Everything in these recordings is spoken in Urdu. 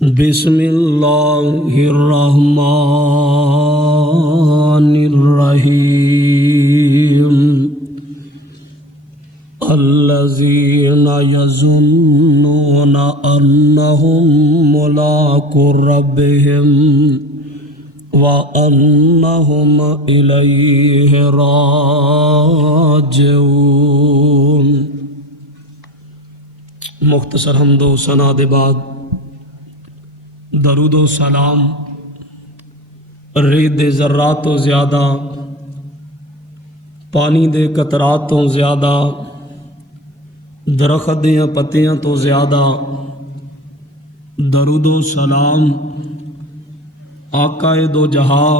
بسم اللہ الرحمن الرحیم الذین یظنون انہم ملاقو ربہم وانہم الیہ راجعون۔ مختصر حمد و ثنا دے بعد درود و سلام رید ذرات تو زیادہ، پانی دے قطرات تو زیادہ، درخت دیاں پتیاں تو زیادہ درود و سلام آقا دو جہاں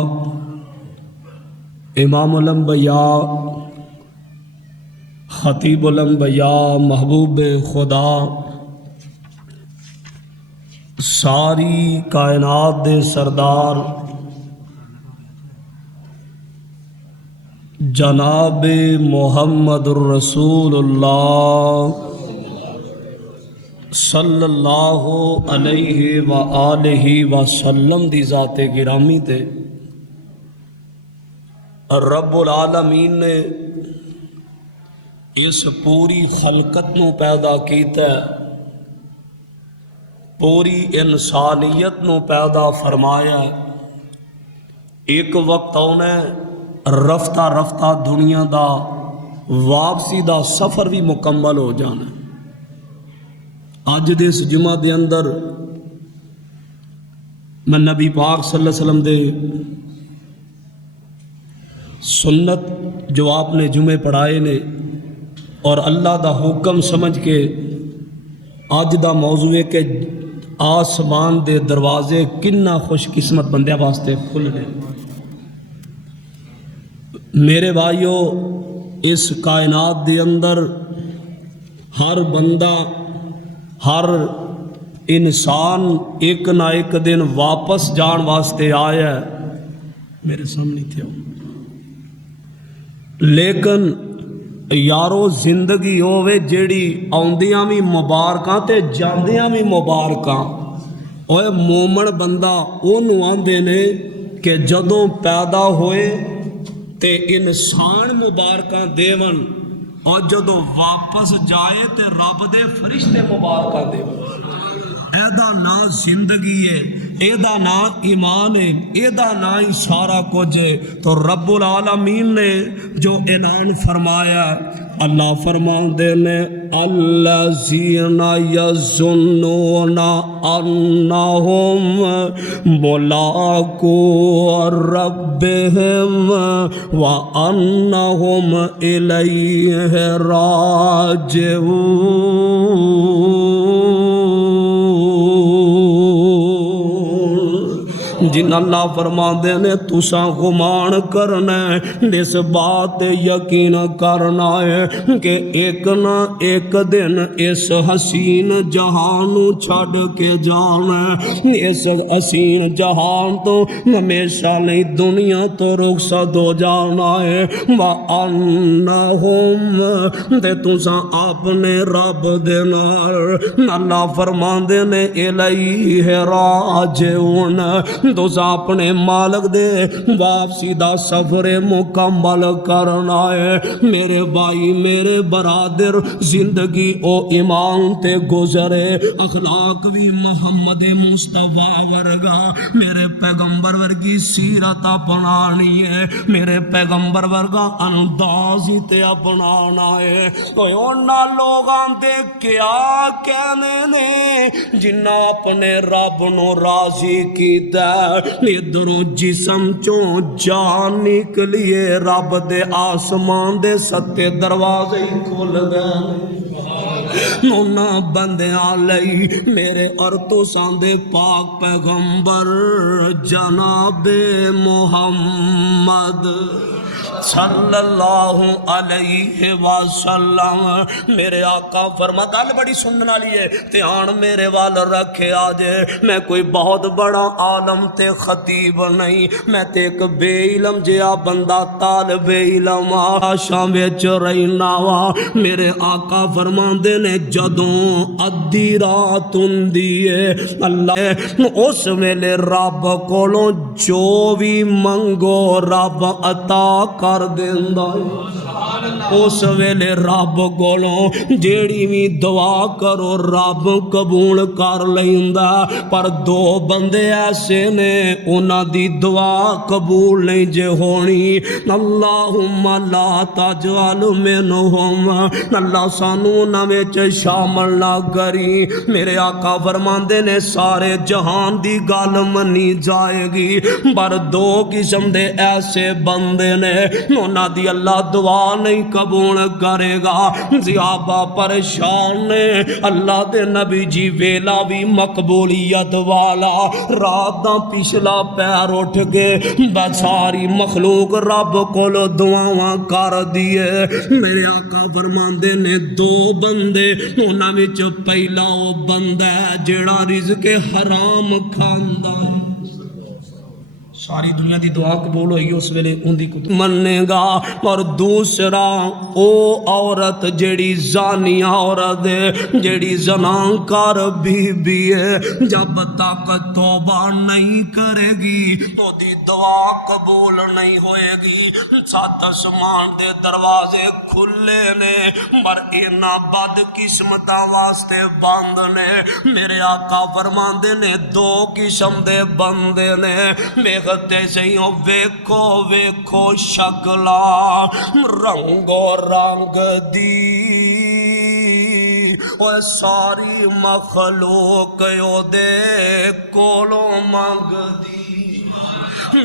امام الانبیاء خطیب الانبیاء محبوب خدا ساری کائنات دے سردار جناب محمد الرسول اللہ صلی اللہ علیہ وآلہ وسلم دی ذات گرامی تے رب العالمین نے اس پوری خلقت نو پیدا کیتا ہے، پوری انسانیت نو پیدا فرمایا ہے۔ ایک وقت آنا رفتہ رفتہ دنیا دا واپسی دا سفر بھی مکمل ہو جانا۔ اج دے اس جمعہ دے اندر میں نبی پاک صلی اللہ علیہ وسلم دے سنت جو آپ نے جمعے پڑھائے نے اور اللہ دا حکم سمجھ کے اج دا موضوع ہے کہ آسمان دے دروازے کنا خوش قسمت بندیاں واسطے کھل گئے۔ میرے بھائیو، اس کائنات دے اندر ہر بندہ، ہر انسان ایک نہ ایک دن واپس جان واسطے آیا ہے۔ میرے سامنے تھے لیکن یارو زندگی ہووے جیڑی آندیاں بھی مبارکاں تے جاندیاں بھی مبارکاں۔ اوے مومن بندہ اونوں آندے نے کہ جدوں پیدا ہوئے تے انسان مبارکاں دیون اور جدوں واپس جائے تے رب دے فرشتے مبارکاں دیون۔ ایدا نا زندگی ہے، ایدا نا ایمان ہے، ایدا نا ہی سارا کچھ ہے۔ تو رب العالمین نے جو اعلان فرمایا، اللہ فرماندے نے الذین یظنون انہم ملاقو ربہم وانہم الیہ راجعون۔ جن اللہ فرماندے نے تساں گمان کرنا ہے، اس بات یقین کرنا ہے کہ ایک نہ ایک دن اس حسین جہان چھڑ کے جانا ہے۔ اس حسین جہان تو ہمیشہ نہیں دنیا تو رخصت ہو جانا ہے۔ وَأَنَّهُمْ تے تساں اپنے رب دے نال اللہ فرماندے نے الیہ راجعون، تساں اپنے مالک دے واپسی دا سفر مکمل کرنا ہے۔ میرے بھائی، میرے برادر، زندگی او ایمان تے گزرے، اخلاق بھی محمد مصطفیٰ ورگا، میرے پیغمبر ورگی سیرت اپنانی ہے، میرے پیغمبر ورگا انداز تے اپنانا ہے۔ اونا لوگاں دے کیا کہنے نے جنہاں اپنے رب نو راضی کیتا ہے، ادھروں جسم چوں جان نکلیے رب دے آسمان دے ستے دروازے کھل گئے۔ نونا بندیاں لئی میرے اور تساں دے پاک پیغمبر جناب محمد صلی اللہ علیہ وسلم. میرے آقا فرما گل بڑی سنن والی ہے دھیان میرے وال رکھے آجے میں کوئی بہت بڑا عالم تے خطیب نہیں میں تے ایک بے علم جیا بندہ طالب علم آشاں وچ رہنا وا. میرے آقا فرماندے نے جدوں ادھی رات ہوندی ہے اللہ اس ویلے رب کولوں جو بھی منگو رب عطا کر دیندا ہے. اس ویلے رب کولوں جیڑی بھی دعا کرو رب قبول کر لیندا. پر دو بندے ایسے نے انہاں دی دعا قبول نہیں جے ہونی. اللہم لا تجعل منہم اللہ سانو انہاں وچ شامل نہ کری. میرے آقا فرماندے نے سارے جہان دی گل منی جائے گی پر دو قسم دے ایسے بندے نے انہاں دی اللہ دعا نہیں قبول کرے گا. زیابہ پریشان نے اللہ دے نبی جی ویلا بھی مقبولیت والا رات دا پچھلا پیر اٹھ کے ساری مخلوق رب کول دعاواں کر دیے. میرے آقا فرماندے نے دو بندے انہاں وچ پہلا او بندہ ہے جیڑا رزق حرام کھاندا ہے. ساری دنیا دی دعا قبول ہوئی اس ویلے ان دی کتب مننے گا. اور دوسرا او عورت جیڑی زانی عورت ہے جیڑی زنان کار بی ہے جب تک توبہ نہیں کرے گی تو دی دعا قبول نہیں ہوئے گی. سات آسمان دے دروازے کھلے نے پر اینا بد قسمتاں واسطے بند نے. میرے آقا فرماندے نے دو قسم دے بندے نے ویکھتے سہی ویکھو ویکھو شکلا رنگو رنگ دی او ساری مخلوق او دے کولوں منگ دی.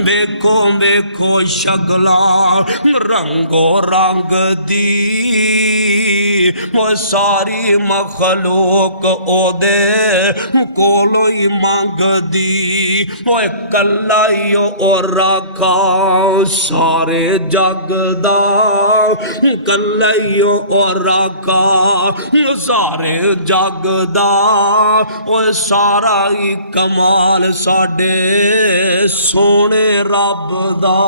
ویکھو ویکھو شکلا رنگو رنگ دی وہ ساری مخلوق او دے کولو ہی منگ دی. وہ کلا ہی او رکھا سارے جگ دا کلا ہی او رکھا سارے جگ دا وہ سارا ہی کمال ساڈے سونے رب دا.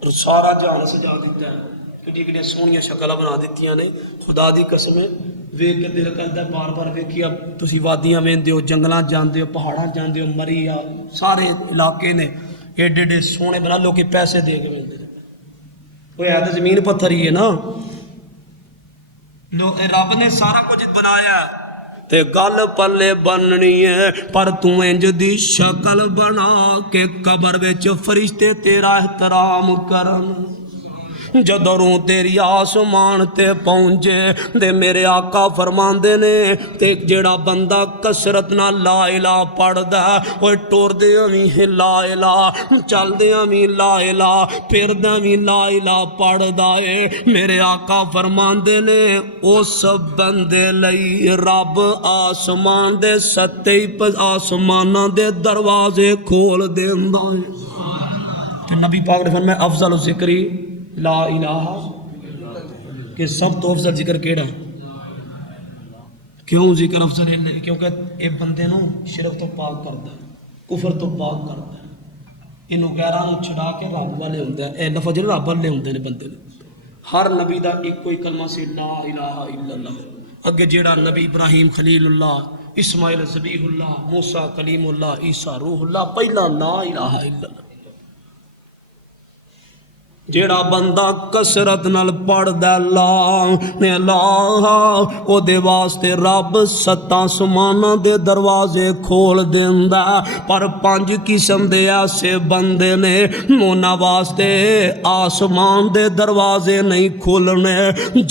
سارا جہان سجا دیتا ہے کٹی کٹی سونیاں شکلہ بنا دیتیاں نے. خدا دی قسم ویکھ کے دل کردا ہے بار بار ویکھیا تسی وادیاں ویندے ہو جنگلاں جاندے ہو پہاڑاں جاندے ہو مریا سارے علاقے نے ایڈے ایڈے سونے بنا لوگ پیسے دے کے ویندے نے. کوئی ہے تو زمین پتھر ہی ہے نا. رب نے سارا کچھ بنایا تے گل پلے بننی ہے پر تو انج دی شکل بنا کے قبر وچ فرشتے تیرا احترام کرن. جدوں تیری آسمان تے پہنچے تے میرے آقا فرماندے نے تے جیڑا بندہ کسرت نہ لا الہ پڑھدا اوے ٹردیاں وی لا الہ چلدیاں وی لا الہ پھردیاں وی لا الہ پڑھدا اے. میرے آقا فرماندے نے اس بندے لئی رب آسمان دے ستے آسماناں دے دروازے کھول دیندا اے. تے نبی پاک نے فرمایا افضل ذکری لا الہ کہ سب تو افضل ذکر کیڑا کیوں ذکر افضل ہے کیونکہ اے بندے نو شرک تو پاک کردا ہے کفر تو پاک کردا ہے انہوں غیراں نو چھڑا کے رب والے ہوندا ہے. اے لفظ رب والے ہوندے نے بندے نے. ہر نبی دا ایک کوئی کلمہ سے لا الہ الا اللہ. اگے جیڑا نبی ابراہیم خلیل اللہ اسماعیل ذبیح اللہ موسیٰ کلیم اللہ عیسیٰ روح اللہ پہلا لا الہ الا اللہ. جیڑا بندہ کسرت نال پڑھدا لا او دے واسطے رب ست آسماناں دے دروازے کھول دیندا. پر پنج قسم دے ایسے بندے نے انہاں واسطے آسمان دے دروازے نہیں کھولنے.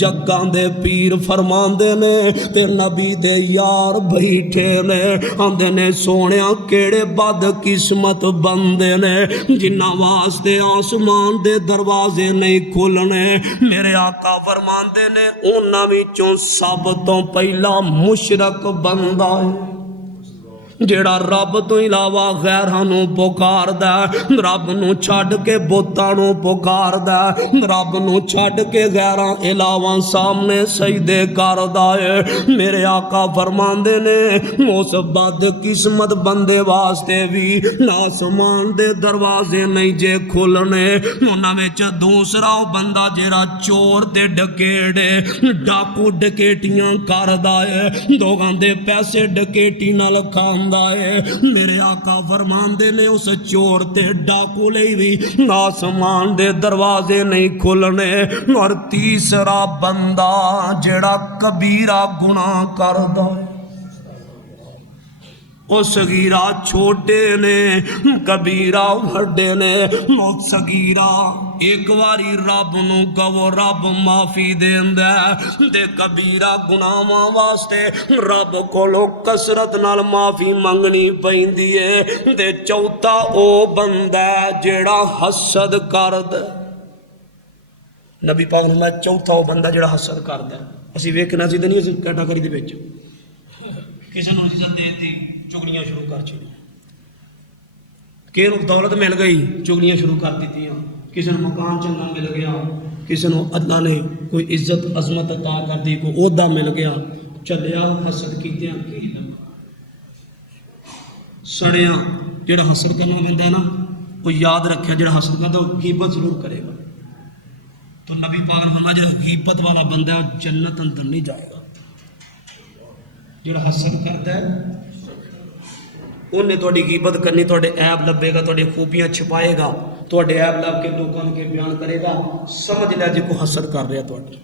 جگاں دے پیر فرماندے نے تے نبی دے یار بیٹھے نے آندے نے سونیا کیڑے بد قسمت بندے نے جنہاں واسطے آسمان دے دروازے نہیں کھولنے. میرے آقا فرماندے نے انہاں وچوں سب تو پہلا مشرک بندہ ہے. جیڑا رب تو علاوہ غیراں نو پکاردا ہے، رب نو چھڈ کے بتاں نو پکاردا ہے، رب نو چھڈ کے غیراں علاوہ سامنے سجدے کردا ہے، میرے آقا فرماندے نے اس بد قسمت بندے واسطے بھی آسمان دے دروازے نہیں جے کھلنے۔ انہاں وچ دوسرا بندہ جیڑا چور تے ڈکیڑے ڈاکو ڈکیٹیاں کردا ہے، لوگاں دے پیسے ڈکیٹی نال کھاندا ہے، میرے آقا فرماندے نے اس چور تے ڈاکو لئی بھی آسمان دے دروازے نہیں کھلنے۔ اور تیسرا بندہ جیڑا کبیرہ گناہ کردا ہے، وہ صغیرہ چھوٹے نے کبیرہ وڈے نے۔ وہ صغیرہ ایک واری رب نو کہو رب معافی دیندا ہے، تے کبیرہ گناہاں واسطے رب کولو کثرت نال معافی منگنی پیندی ہے۔ تے چوتھا او بندہ جیڑا حسد کردا، نبی پاک نے فرمایا چوتھا او بندہ جیڑا حسد کردا ہے۔ اسی ویکھنا سی تے نہیں اسی کیٹاگری دے وچ کسے نوں عزت دے دی چگلیاں شروع کر چڑی، کہ دولت مل گئی چگلیاں شروع کر دیتیاں، کسی نے مکان چنگا مل گیا، کسی نے اللہ نے کوئی عزت عظمت عطا کر دی، کوئی عہدہ مل گیا، چلیا حسد کیتیاں کی سڑیاں۔ جڑا حسد کرنا بندہ ہے نا وہ یاد رکھے، جڑا حسد کرتا وہ غیبت ضرور کرے گا۔ تو نبی پاک نے فرمایا جڑا غیبت والا بندہ ہے وہ جنت اندر نہیں جائے گا۔ جڑا حسد کرتا ہے انہیں تھوڑی غیبت کرنی، تھوڑے عیب لبے گا، تھوڑی خوبیاں چھپائے گا، تھوڑے عیب لب کے لوگوں کے بیان کرے گا، سمجھ لیا جی کو حسد کر رہا تھوڑی۔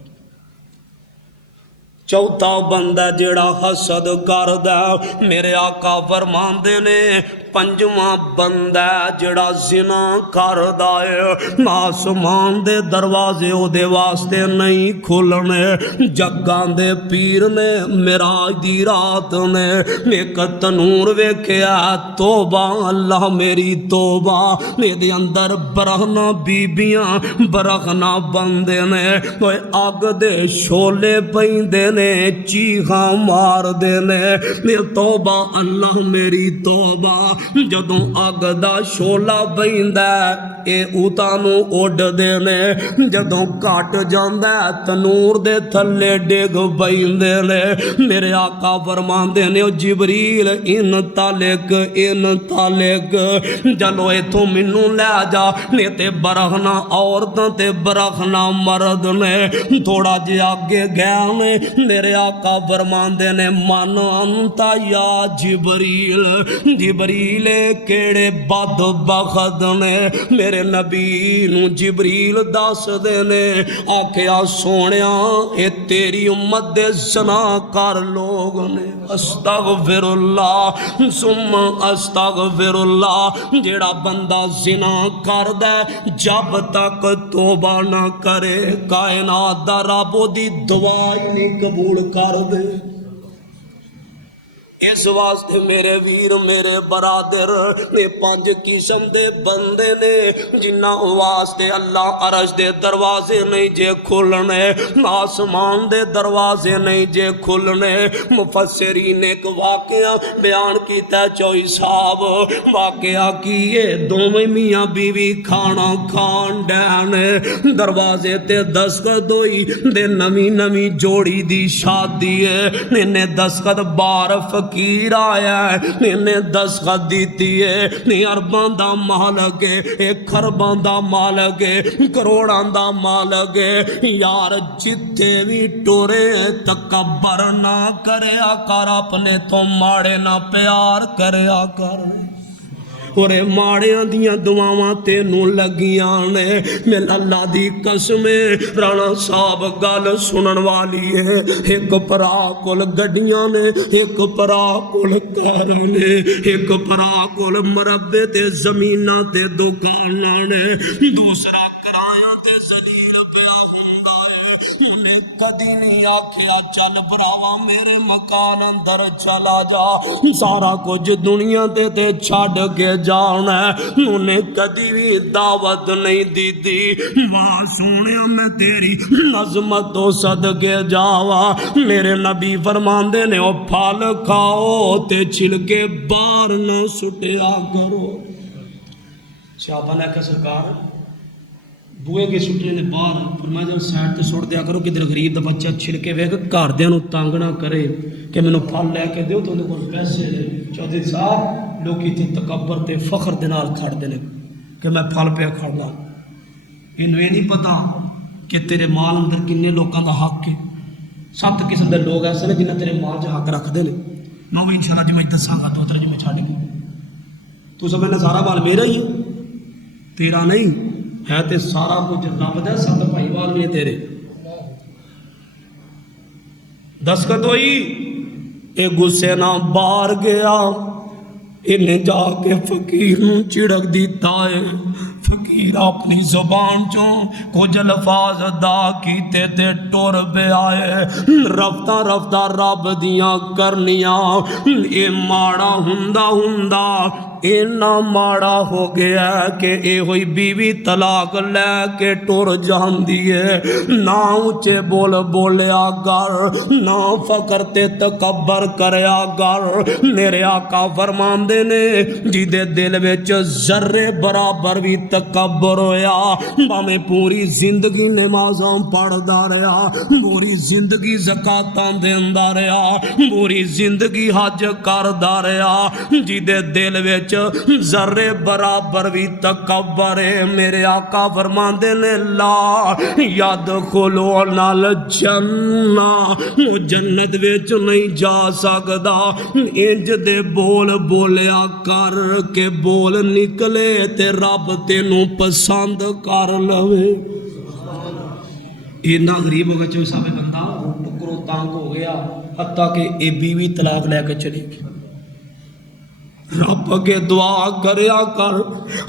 چوتھا بندہ جیڑا حسد کردا، میرے آقا فرماندے نے پنجواں بندہ جڑا زنا کردا ہے، آسمان دے دروازے او دے واسطے نہیں کھلنے۔ جگاں دے پیر نے معراج دی رات نے ایک تنور ویکھیا، توبہ اللہ میری توبہ، میرے اندر برہنا بیبیاں برہنا بندے نے، کوئی اگ دے شولے پیندے نے، چیخاں مار دے نے، میری توبہ اللہ میری توبہ۔ جدوں اگ دا شولا پیندا اے اتانو اڈ دے نے، جدوں کٹ جاندا تنور دے تھلے ڈگ پیندے نے۔ میرے آقا فرماندے نے جبریل ان تالک چلو ایتھوں مینوں لے جا، نہیں تے برہنا عورتاں تے برہنا مرد نے۔ تھوڑا جے آگے گیا نے میرے آقا فرماندے نے من انتا یا جبریل، جبریل کیڑے بد بخت نے۔ میرے نبی نو جبریل دس دے نے آکھیا سونیا اے تیری امت دے زنا کر لوگ نے۔ استغفر اللہ ثم استغفر اللہ۔ جیڑا بندہ زنا کردا جب تک توبہ نہ کرے کائنات دا رب دی دعا نہیں قبول کر دے۔ اس واسطے میرے ویر میرے برادر یہ پانچ قسم دے بندے نے جنہاں واسطے اللہ عرش دے دروازے نہیں جے کھلنے، آسمان دے دروازے نہیں جے کھلنے۔ مفسرین ایک واقعہ بیان کیتا ہے، چوئی صاحب واقعہ کیے دونوں میاں بیوی کھانا کھان ڈینے، دروازے تے دستخط ہوئی دے نمی نمی جوڑی دی شادی ہے، انہیں دستخط بار فقیر آیا ہے، انہیں دستخط دیتی ہے، نہیں ارباں دا مالک ہے، ایک خرباں دا مالک ہے، کروڑاں دا مالک ہے۔ یار جتھے بھی ٹورے تکبر نہ کریا کر، اپنے تو ماڑے نہ پیار کریا کر، اور ماڑیاں دیاں دعاواں تینوں لگیاں نے۔ میں اللہ دی قسم رانا صاحب گل سنن والی ہے، ایک پرا کول گڈیاں نے، ایک پرا کول کاراں نے، ایک پرا کول مربے تے زمیناں تے دکاناں نے، دوسرا کرایہ تے زلیل پیا ہوندا ہے۔ انہیں کدی نہیں آکھیا چل براوا میرے مکان اندر چلا جا، سارا کچھ دنیا تے چھڑ کے جانا ہے، انہیں کدی بھی دعوت نہیں دی دی۔ واہ سونیا میں تیری عظمت تو صدقے جاوا، میرے نبی فرماندے نے او پھل کھاؤ تے چھلکے باہر نہ سٹیا کرو. صحابہ نے کہا سرکار بوئے کے سٹنے نے باہر فرمایا جب سائڈ تے سٹ دیا کرو کدھر غریب دا بچہ چھڑکے ویکھ گھردیاں نوں تنگ نہ کرے کہ مینوں پھل لے کے دیو تو اندے کول پیسے نے. چودھری صاحب لوگ اتنے تکبر تے فخر دے نال کھڑدے نے کہ میں پھل پیا کھڑدا. انہوں یہ نہیں پتا کہ تیرے مال اندر کنے لوگوں دا حق ہے. 7 قسم دے لوگ ایسے نے جنہیں تیرے مال چ حق رکھتے ہیں. میں وہ انشاءاللہ جی میں دساں گا 2-3 جی میں چھڈ کے. تو سمجھنا سارا مال میرا ہی تیرا نہیں ہے تے سارا کچھ رب دا. 7 بھائی وال بھی تیرے. دستخط ہوئی اے غصے نہ باہر گیا. انہیں جا کے فقیر نوں چڑک دیتا ہے. فقیر اپنی زبان چوں کچھ الفاظ ادا کیتے تے ٹر پہ آئے. رفتہ رفتہ رب دیاں کرنیاں اے ماڑا ہوندا اینا ماڑا ہو گیا کہ اے ہوئی بیوی طلاق لے کے ٹر جاندی ہے. نہ اونچے بول بولیا گر نہ فقر تے تکبر کریا گر. میرے آقا فرماندے نے جیدے دل وچ ذرے برابر بھی تکبر ہویا میں پوری زندگی نمازاں پڑھدا رہا, پوری زندگی زکاتاں دیندا رہا, پوری زندگی حج کردا رہا. جیدے دل وچ ذرے برابر بھی تکبر ہے میرے آقا فرماندے نے لا یدخلون الجنہ وہ جنت وچ نہیں جا سکدا. انج دے بول بولیا کر کے بول نکلے تے رب تینوں پسند کر لوے. اتنا غریب ہو گیا چوئی صاحب بندہ ٹکرو تانگ ہو گیا حتیٰ کہ اے بیوی طلاق لے کے چلی گئی. رب کے دعا کریا کر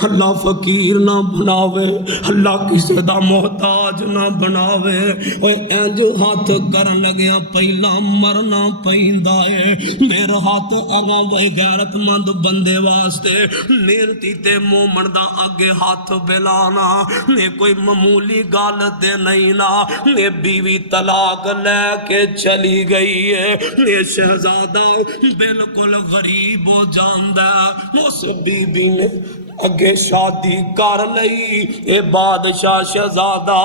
اللہ فقیر نہ بناوے, اللہ کسی دا محتاج نہ بناوے. انج ہاتھ کرن لگیا پہلا مرنا پیندا ہے. میرا ہاتھ اگاں غیرت مند بندے واسطے محنتی تے مومن دا اگے ہاتھ بلانا نے کوئی معمولی گل تے نہیں نا. نے بیوی طلاق لے کے چلی گئی ہے. نے شہزادہ بالکل غریب ہو جان اس بی بی نے اگے شادی کر لئی. اے بادشاہ شہزادہ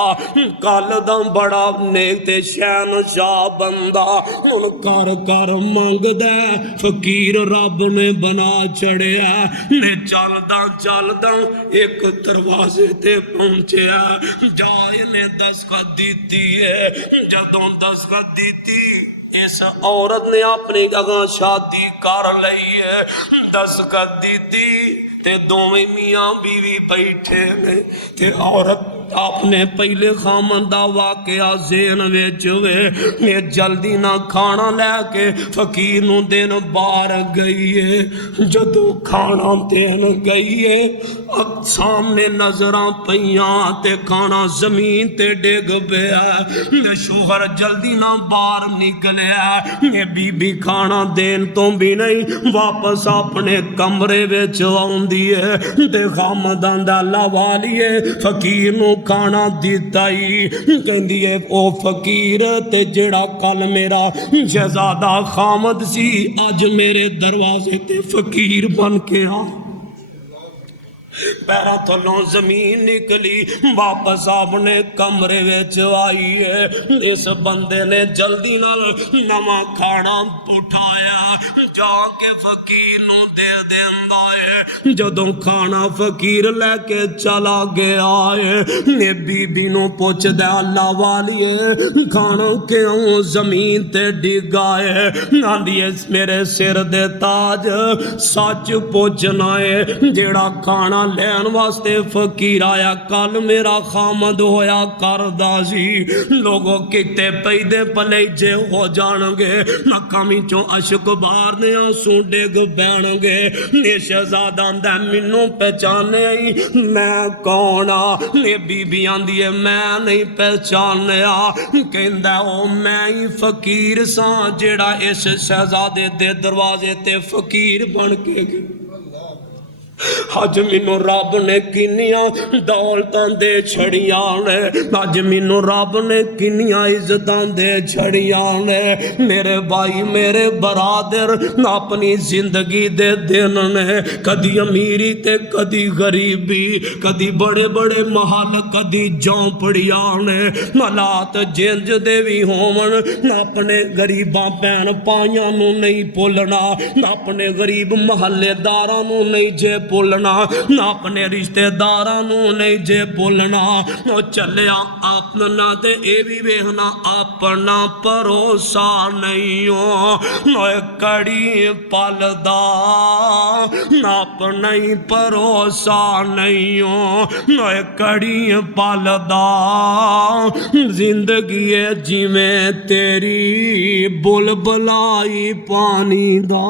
کل دا بڑا نیک تے شہنشاہ بندہ ہن کر کر منگ دے. فقیر رب نے بنا چڑھیا نے چلدا ایک دروازے تے پہنچیا. جا نے دستخط دیتی ہے. جدوں دستخط دیتی اس عورت نے اپنی اگاں شادی کر لئی ہے. دستخط دیتی تے دوویں میاں بیوی بیٹھے نے تے عورت اپنے پہلے خامن دا واقعہ ذہن وچ ہوئے. میں جلدی نہ کھانا لے کے فقیر نوں دین باہر گئی ہے. جدوں کھانا دین گئی ہے سامنے نظراں پیاں تے کھانا زمین تے ڈگ پیا. شوہر جلدی نہ باہر نکلیا. بی بی کھانا دین تو بھی نہیں واپس اپنے کمرے وچ آوندی ہے تے خامدان دا لوالیے فقیر نوں کھانا دیتا ہی کہندی ہے او فقیر تے جڑا کل میرا شہزادہ خامد سی اج میرے دروازے تے فقیر بن کے آ. پیرا تھلوں زمین نکلی واپس اپنے کمرے وچ آئی ہے. اس بندے نے جلدی نال نواں کھانا اٹھایا جا کے فقیر نوں دے دیندا ہے. جدوں کھانا فقیر لے کے چلا گیا ہے بی بی نوں پوچھدا اللہ والیے کھانا کیوں زمین تے ڈگا ہے. آندی ہے میرے سر دے تاج سچ پوچھنا ہے جیڑا کھانا لین واسطے فقیر آیا کل میرا خامد ہویا کردا سی. لوگوں کتے پیدے پلے جے ہو جان گے نکامی چوں اشک بار نے آنسوں ڈگ بین گے. نے شہزادہ دے منوں پہچانے میں کونا. نے بی بی آندی ہے میں نہیں پہچانیا. کہندا او میں ہی فقیر ساں جیڑا اس شہزادے دے دروازے تے فقیر بن کے گیا. اج مینوں رب نے کنیاں دولتاں دے چھڑیاں نے، اج مینوں رب نے کنیاں عزتاں دے چھڑیاں نے۔ میرے بھائی میرے برادر اپنی زندگی دے دن نے کدی امیری تے کدی غریبی، کدی بڑے بڑے محل کدی جھونپڑیاں نے، حالات جنج دے وی ہون اپنے غریباں بہن پائیاں نو نہیں بھولنا، اپنے غریب محلے داراں نو نہیں جے بولنا، نہ اپنے رشتہ داراں نو نہیں جے بولنا۔ او چلیا اپنا تے اے وی ویکھنا اپنا بھروسہ نہیں ہو، کڑی پل دا نہ اپنا ہی بھروسہ نہیں ہو، کڑی پل دا زندگی ہے جویں تیری بلبلائی پانی دا۔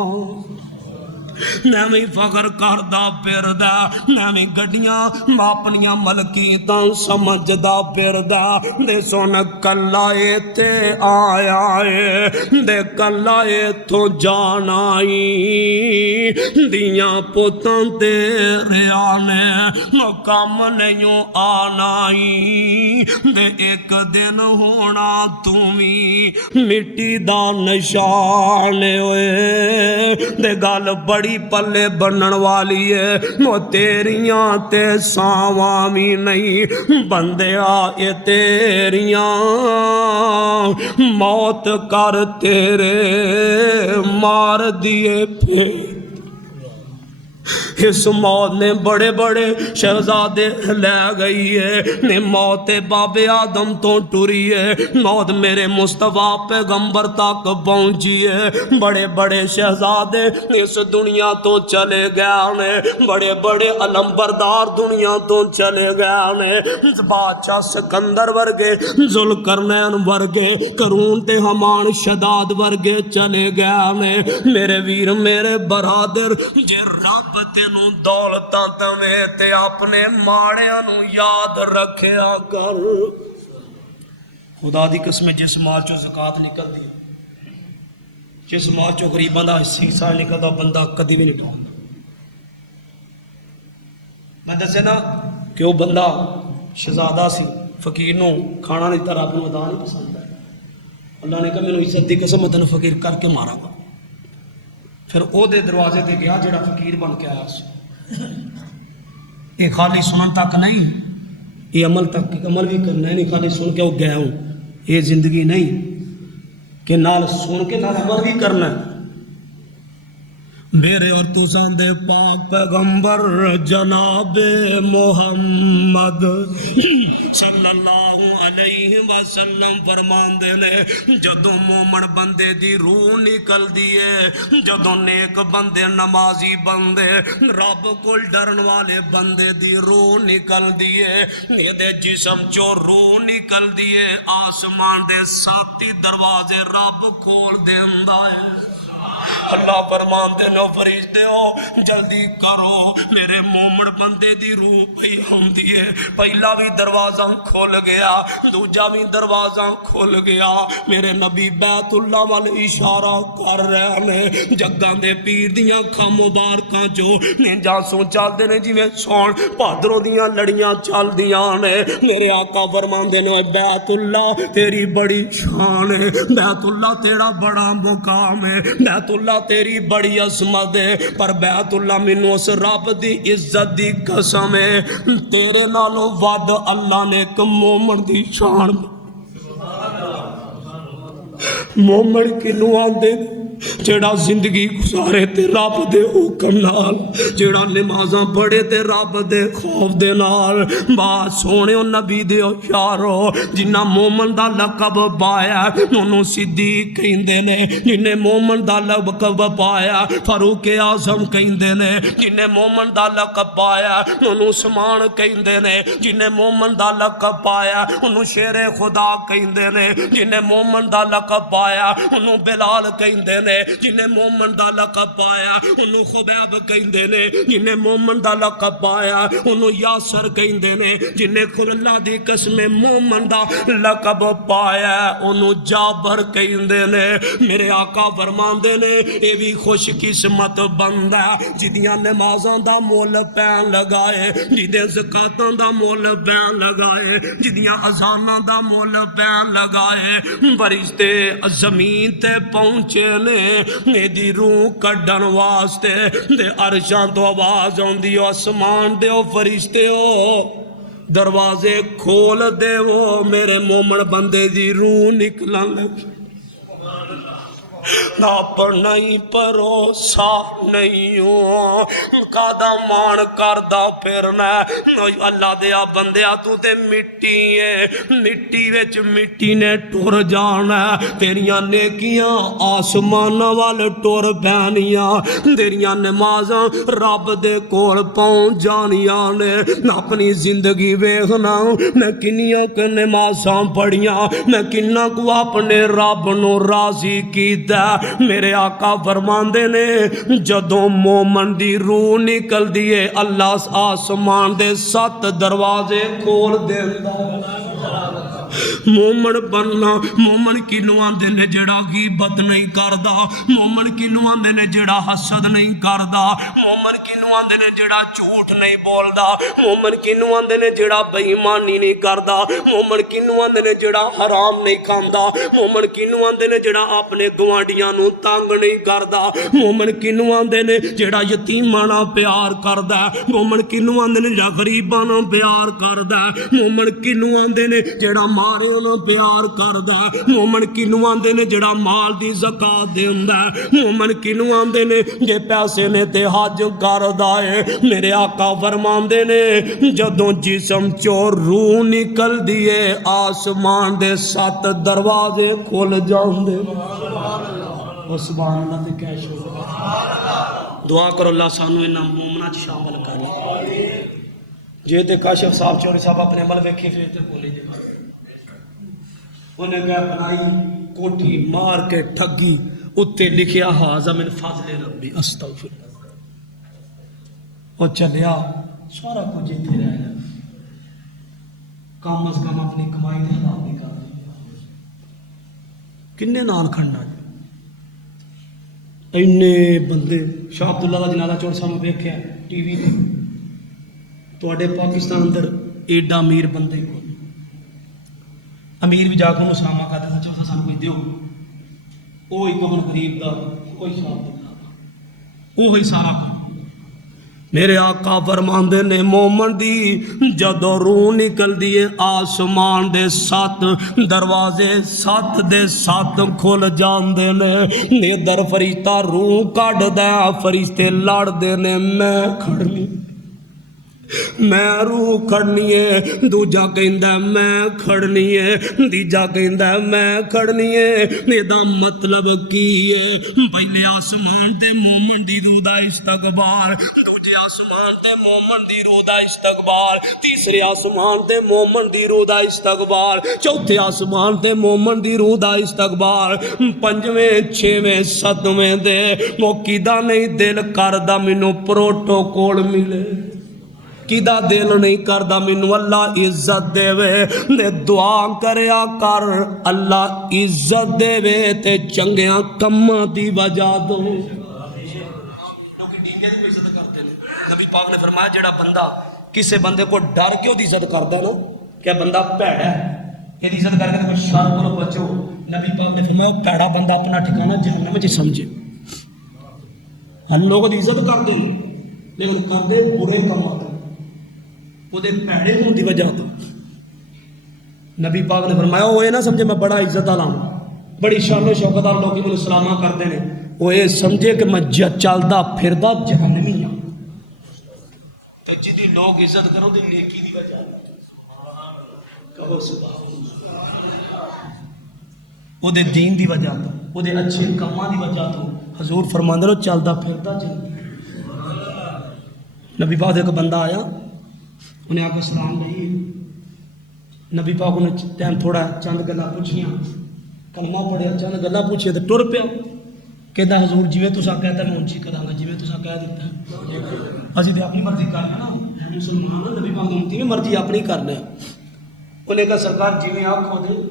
میں بھی فخر کردا پھردا، میں بھی گڈیاں اپنیاں ملکیتاں سمجھدا پھردا، دے سن کلا ایتھے آیا اے، دے کلا ایتھوں جانا ای، دیاں پوتاں تیرے نے کم نہیں آنا ای، دے ایک دن ہونا تمی مٹی دا نشان ہوئے، دے گل بڑی پلے بنن والی ہے، وہ تیریاں تے ساواں بھی نہیں بندیا، اے تیریاں موت کر تیرے مار دیے پھر۔ اس موت نے بڑے بڑے شہزادے لے گئی ہے، نے موت باب آدم تو ٹری ہے، موت میرے مصطفیٰ پیغمبر تک پہنچی ہے، بڑے بڑے شہزادے اس دنیا تو چلے گئے نے، بڑے بڑے علمبردار دنیا تو چلے گئے نے، بادشاہ سکندر ورگے، ذوالقرنین ورگے، قارون تے حامان شداد ورگے چلے گئے نے۔ میرے ویر میرے برادر جے رب تینوں دولتاں تمیں تے اپنے ماڑیاں نو یاد رکھیا کر۔ خدا دی قسم جس مال چو زکات نکلدی، جس مال چو غریباں دا حصہ نکلدا بندہ کدی بھی نہیں ڈھوندا۔ میں دسے نا کہ وہ بندہ شہزادہ سی، فقیر نو کھانا نہیں دیتا، رب نو ادا نہیں پسند ہے، اللہ نے کہا مینوں عزت دی قسم تینوں فقیر کر کے مارا گا۔ پھر او دے دروازے تے گیا جڑا فقیر بن کے آیا سی۔ یہ خالی سنن تک نہیں، یہ عمل تک، عمل بھی کرنا ہے، نہیں خالی سن کے وہ گیا ہوں، یہ زندگی نہیں کہ نال سن کے نال عمل بھی کرنا ہے۔ میرے اور تساں دے پاک پیغمبر جناب محمد صلی اللہ علیہ وسلم فرماندے نے، جدوں مومن بندے دی روح نکل دیے، جدوں نیک بندے نمازی بندے رب کو ڈرن والے بندے دی روح نکل دیے، دے جسم چو روح نکل دیے، آسمان دے ساتی دروازے رب کھول دیندا ہے۔ اللہ فرماندے نے فرشتے ہو جلدی کرو، میرے مومن بندے دی روح پئی ہوندی ہے، پہلا بھی دروازہ کھل گیا، دوجا بھی دروازہ کھل گیا، میرے نبی بیت اللہ وال اشارہ کر رہے نے، جگاں دے پیر دیاں کھاں مبارکاں جو نینجا سو چل دے نے جویں سون پادروں دیاں لڑیاں چل دیاں نے، میرے آقا فرماندے نے بیت اللہ تیری بڑی شان ہے، بیت اللہ تیرا بڑا مقام ہے، بیت اللہ تیری بڑی عظمت ہے، پر بیت اللہ مینوں اس رب دی عزت دی قسم ہے، تیرے نالوں ود اللہ نے ایک مومن دی شان۔ مومن کنوں آندے جیڑا زندگی گزارے تے رب دے حکم نال، جیڑا نمازاں پڑھے تے رب دے خوف دے نال، بات سونے نبی دے یارو، جنہ مومن دا لقب پایا انہوں صدیق کہندے نے، جنہیں مومن دا لقب پایا فاروق اعظم کہندے نے، جنہیں مومن دا لقب پایا انہوں عثمان کہندے نے، جنہیں مومن دا لقب پایا انہوں شیر خدا کہندے نے، جنہیں مومن دا لقب پایا انہوں بلال کہندے نے، ہے جنہیں مومن دا لقب پایا انہوں خبیب کہندے نے جنہیں مومن دا لقب پایا انہوں یاسر کہندے نے جنہیں خود اللہ دی قسم مومن دا لقب پایا انہوں جابر کہندے نے میرے آقا فرماندے نے اے بھی خوش قسمت بندہ جدیاں نمازاں دا مول پین لگائے جدیاں زکاتاں دا مول پین لگائے جدیاں اذاناں دا مول پین لگائے فرشتے زمین تے پہنچے نے میری روح کڈن واسطے دے عرشاں تو آواز آندی آسمان دے فرشتے دروازے کھول دے وہ میرے مومن بندے دی روح نکلن نہ پر نہیں پروسا نہیں ہوں کادا مان کردہ پھرنا اللہ دیا بندیا تو تے مٹی ہے مٹی وچ مٹی نے ٹور جانا تیریاں نیکیاں آسمان وال ٹور پینیاں تیریاں نمازاں رب دے کول پہنچ جانیاں نے اپنی زندگی ویکھنا میں کنیاں کہ نمازاں پڑھیاں میں کنہ کو اپنے رب نو راضی کیتا میرے آقا فرماندے نے جدوں مومن دی روح نکل دیے اللہ آسمان دے 7 دروازے کھول دیندا مومن بننا مومن کنوں آندے نے جڑا غیبت نہیں کردا مومن کنوں آندے نے جڑا حسد نہیں کردا مومن کنوں آندے نے جڑا جھوٹ نہیں بولدا مومن کنوں آندے نے جڑا بے ایمانی نہیں کردا مومن کنوں آندے نے جڑا حرام نہیں کھاندا مومن کنوں آندے نے جڑا اپنے گوانڈیاں نو تنگ نہیں کردا مومن کنوں آندے نے جڑا یتیماں نال پیار کردا مومن کنوں آندے نے جڑا غریباں نال پیار کردا مومن کنوں آندے نے جڑا مارے انہوں پیار کردا مومن کنوں آندے نے جڑا مال دی زکات دیندا مومن کنوں آندے نے جے پیسے نے تے حج کردا ہے میرے آقا فرماندے نے جدوں جسم چوں روح نکل دیے آسمان دے 7 دروازے کھل جاندے سبحان اللہ تے کہہ شکر دعا کرو اللہ سانو انہاں مومناں چ شامل کر لے جے تے کاشف صاحب چوری صاحب اپنے عمل ویکھے پھر تے بولے جے انہیں کہا بنائی کوٹھی مار کے ٹھگی اتے لکھیا حاضر من فضل ربی استغفر اور چلیا سارا کچھ جیتے رہ گیا کم از کم اپنی کمائی دے حلال نہیں کر کنے نال کھڑنا اینے بندے شاہ عبداللہ دا جنازہ چور صاحب ویکھیا ٹی وی تے تواڈے پاکستان اندر ایڈا امیر بندے کو امیر بھی جا کے سلامہ کرتے ہیں چوتھا سانو کوئی دیو وہی کون غریب دا وہی صاحب وہی سارا کام میرے آقا فرماندے نے مومن دی جدوں روح نکل دیے آسمان دے 7 دروازے 7 دے 7 کھل جاندے نے ادھر فرشتہ روح کڈ دے فرشتے لڑ دے نے میں کھڑنی میں روح کھڑنی ہے دوجا کہندا میں کھڑنی ہے تیجا کہندا میں کھڑنی ہے میرا مطلب کی ہے پہلے آسمان تے مومن دی روح دا استقبال دوجے آسمان تے مومن دی روح دا استقبال تیسرے آسمان تے مومن دی روح دا استقبال چوتھے آسمان تے مومن دی روح دا استقبال پنجویں چھویں ستویں دے موقیدہ نہیں دل کردا مینوں پروٹوکول ملے کیدا دل نہیں کردا مینوں اللہ عزت دے وے دعا کریا کر اللہ عزت دے وے تے چنگیاں کماں دی وجہ دو نبی پاک نے فرمایا جڑا بندہ کسے بندے کو ڈر کے دی عزت کردا ہے نا کہ بندہ بھڑا ہے یہ عزت کر کے شر کو بچو نبی پاک نے فرمایا بھڑا بندہ اپنا ٹھکانہ جہنم وچ سمجھے ہم لوگ دی عزت کردے لیکن کردے برے کام کرتے وہ دے پیڑے ہوں دی وجہ تو نبی پاک نے فرمایا وہ یہ نہ سمجھے میں بڑا عزت والا ہوں بڑی شان و شوکت والے لوگ مجھے سلامہ کرتے ہیں وہ یہ سمجھے کہ میں چلدا پھردا جہنمی ہوں تو جدی لوگ عزت کرو دی نیکی دی وجہ کہو سبحان اللہ وہ دے دین دی وجہ تو وہ دے اچھے کاماں دی وجہ تو حضور فرماندے نو چلدا پھردا جہنمی نبی پاک ایک بندہ آیا انہیں آگے سلام نہیں نبی پاک انہیں ٹائم تھوڑا چند گلا پوچھیاں کلمہ پڑھیا چند گلا پوچھے تو ٹر پیا کہتا حضور جی تسا کہتا میں اونچی کراں گا جی تسا کہہ دیتا اسی تو اپنی مرضی کرنا نا مسلمان نبی پاک امتی نے مرضی اپنی کرنا انہیں کہا سرکار جی آنکھو جی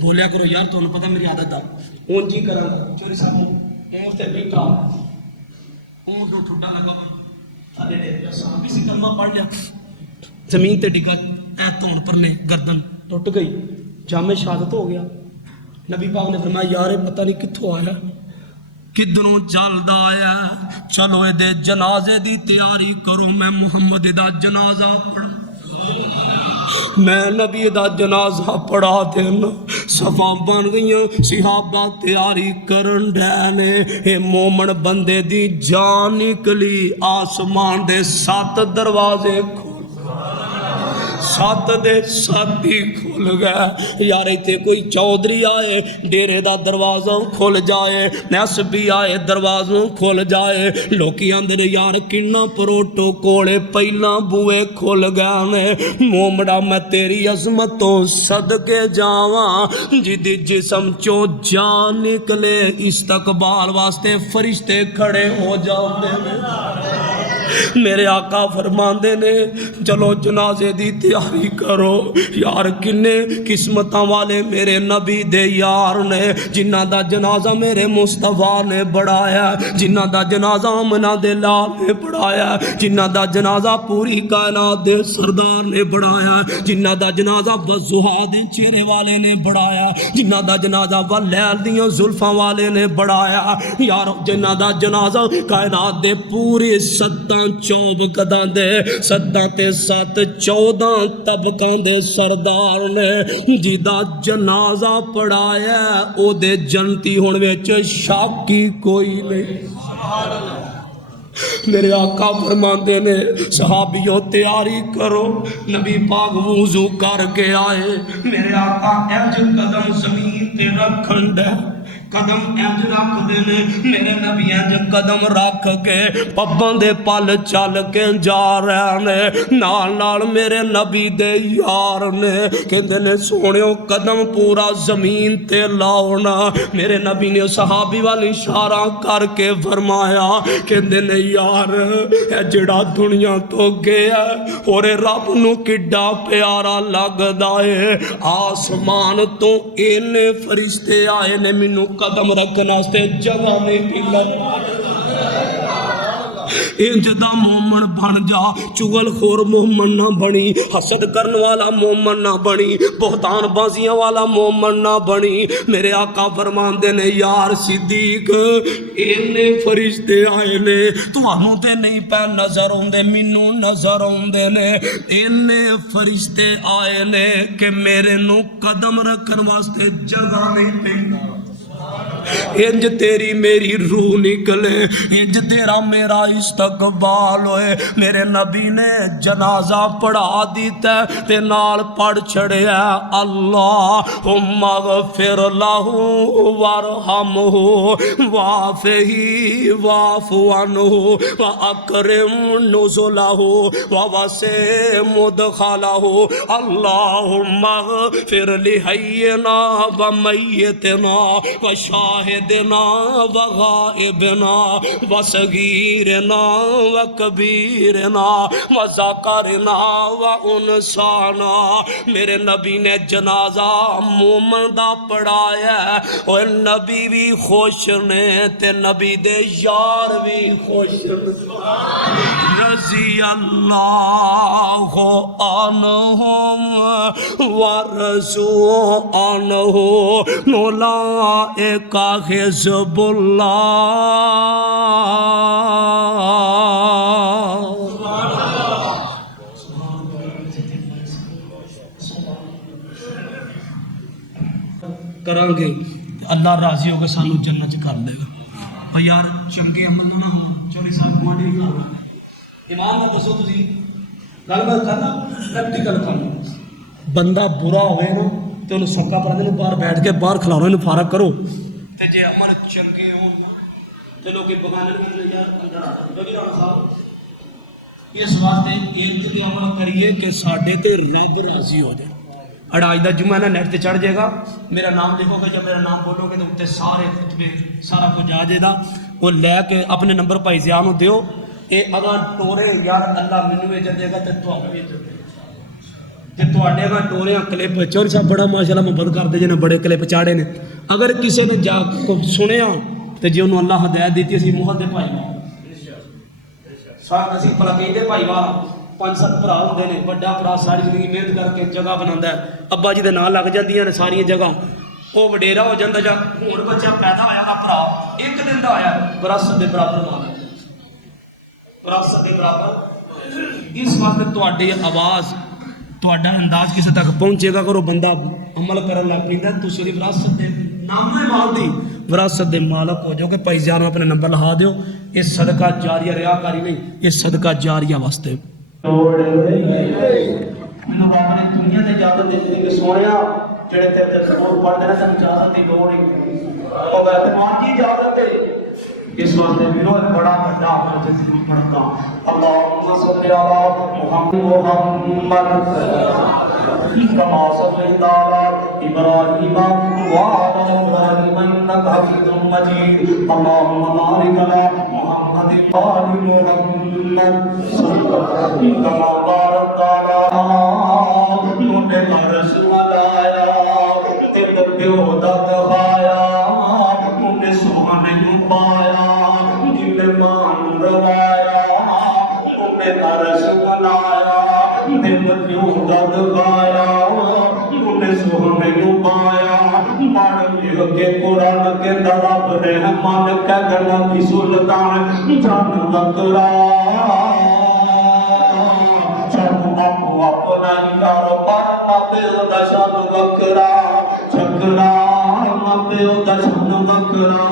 بولیا کرو یار تمہیں پتہ میری عادت دا اونچی کراں گا چوری صاحب اونٹ تے بیٹھا اونٹ نو ٹھڈا لگا تھلے دے صحابی سے کلمہ پڑھ لیا زمین تے ڈگا اے تون پر نے گردن ٹوٹ گئی جامع شہادت ہو گیا نبی پاک نے فرمایا یار پتہ نہیں کتھوں آیا کدنوں جلدا آیا چلو دے جنازے دی تیاری کرو میں محمد دا جنازہ پڑھا میں نبی دا جنازہ پڑھا دینا صفا بن گئیاں صحابہ تیاری کرن ڈینے اے مومن بندے دی جان نکلی آسمان دے 7 دروازے کھول 7 دے 7 ہی کھل گیا یار ایتھے کوئی چودھری آئے ڈیرے دا دروازہ کھل جائے نسبی آئے دروازوں کھل جائے لوکی اندر یار کنا پروٹوکول پہلا بوئے کھل گیا نے مومڑا میں تیری عظمتوں صدقے جاواں جدی جسم چو جان نکلے استقبال واسطے فرشتے کھڑے ہو جاندے نے میرے آقا فرماندے نے چلو جنازے دی تیاری کرو یار کنے قسمتاں والے میرے نبی دے یار نے جنہ دا جنازہ میرے مصطفیٰ نے بڑھایا جنہ دا جنازہ آمنہ دے لال نے بڑھایا جنہ دا جنازہ پوری کائنات دے سردار نے بڑھایا جنہ دا جنازہ وضحا دے چہرے والے نے بڑھایا جنہ دا جنازہ واللیل دیاں زلفاں والے نے بڑھایا یار جنہ دا جنازہ کائنات دے پوری 7 قداں دے 7 تے 7 14 طبقاں دے سردار نے جدا جنازہ پڑھایا او دے جنتی ہون وچ شک کی کوئی نہیں میرے آقا فرماندے نے صحابیوں تیاری کرو نبی پاک وضو کر کے آئے میرے آقا انج قدم زمین تے رکھن دے قدم انج رکھ دینے میرے نبی انج قدم رکھ کے پباں دے پل چل کے جا رہے نے نال نال میرے نبی دے یار نے کہندے نے سونیو قدم پورا زمین تے لاؤنا میرے نبی نے صحابی والی اشارہ کر کے فرمایا کہندے نے یار اے جڑا دنیا تو گیا اور رب نو کڈا پیارا لگدا اے آسمان تو اینے فرشتے آئے نے مینوں قدم رکھنا سے جگہ نہیں پھیلا انج دا مومن بن جا چغل خور مومن نہ بنی حسد کرن والا مومن نہ بنی بہتان بازیاں والا مومن نہ بنی میرے آقا فرماندے نے یار صدیق اینے فرشتے آئے نے تانوں تے نہیں پہ نظر اوندے مینوں نظر اوندے نے اینے فرشتے آئے نے کہ میرے نو قدم رکھن واسطے جگہ نہیں پیندا انج تیری میری روح نکلے انج تیرا میرا استقبال ہوئے میرے نبی نے جنازہ پڑھا دیتا ہے تے نال پڑھ چھڑیا اللہم اغفر لہو وارحمہو وعافہی وعفو عنہو واکرم نزلہو ووسع مدخلہو اللہم اغفر لحینا ومیتنا وشاہدنا وغائبنا وصغیرنا وکبیرنا وذکرنا وانسانا میرے نبی نے جنازہ مومن دا پڑھایا ہے اور نبی بھی خوش نے تے نبی دے یار بھی خوش رضی اللہ عنہم ورضوا عنہ اولئک حزب اللہ کریں گے اللہ راضی ہو کے سانو جنت کر دے گا یار چنگے عمل نہ ہو چوری صاحب گوڑی نہ ہو ایمان نہ دسو تسی گل بات کرنا پریکٹیکل کرنا بندہ برا ہوئے نا تو انہوں سوکا پر دے باہر بیٹھ کے باہر کھلاؤ انہوں فارغ کرو تے جے عمل چنگے ہوں تے لوگ بگانے میں یار اندر آتا لوگی رانا صاحب اس واسطے ایک دن عمل کریے کہ ساڈے تے رب راضی ہو جائے اڑاج دا جمعہ نا نیٹ تے چڑھ جائے گا، میرا نام لکھو گے، جب میرا نام بولو گے تو اتنے سارے خطبے سارا کچھ آ جائے گا، وہ لے کے اپنے نمبر بھائی ضیاء نو دیو، اے اگر ٹورے یار اللہ مینوں ویچ دے گا تے تھانوں ویچ دے گا، تے تواڈے اگر ٹورے کلپ چور صاحب بڑا ماشاءاللہ محبت کرتے جے نے بڑے کلپ چاڑے نے، اگر کسی نے جا کو سنیا تے جے انہوں اللہ ہدایت دیتی اسی محل دے بھائی سارا اسی پلاکی دے بھائی والا 5-7 بھرا ہوندے نے، بڑا بھرا ساری زندگی محنت کر کے جگہ بناوندا ہے، ابا جی دے نال لگ جاندیاں نے ساری جگہ، وہ وڈیرا ہو جاتا جا ہوں بچہ پیدا ہویا دا بھرا ایک دن دا آیا وراثت دے برابر مال ہے، وراثت دے برابر، اس واسطے تواڈی آواز تواڈا انداز کسی تک پہنچے گا، اگر وہ بندہ عمل کرن لگ پیندا تسی دی وراثت دے نام مال دی وراثت دے مالک ہو جاؤ گے۔ بھائی جان اپنے نمبر لہا دیو، یہ صدقہ جاریہ ریاکاری نہیں، یہ صدقہ جاریہ واسطے مینوں بابا نے دنیا تے اجازت دتی کہ سونیا جڑے تیرے سبور پڑھدے نے تینوں اجازت دی لوڑ نہیں، او ویسے مان کی اجازت ہے، اس واسطے مینوں بڑا بڑا اپنا ضرور پڑھتا اللہم صلی علی محمد کما صلیت علی ابراہیم وعلی ابراہیم انک حمید مجید اللہم بارک علی محمد وعلی محمد کما بارکت علی نے برس ملایا دل پیو دا دکھایا نے سونے پایا جن مان روایا نے برس ملایا دل پیو دا دکھایا نے سونے پایا بڑھ کے قرآن کے درب رحمان کا گلا کی سلطان جان لکرا اپنا کاروبار پیو دا شان وکرا چھکرا پیو دا شان وکرا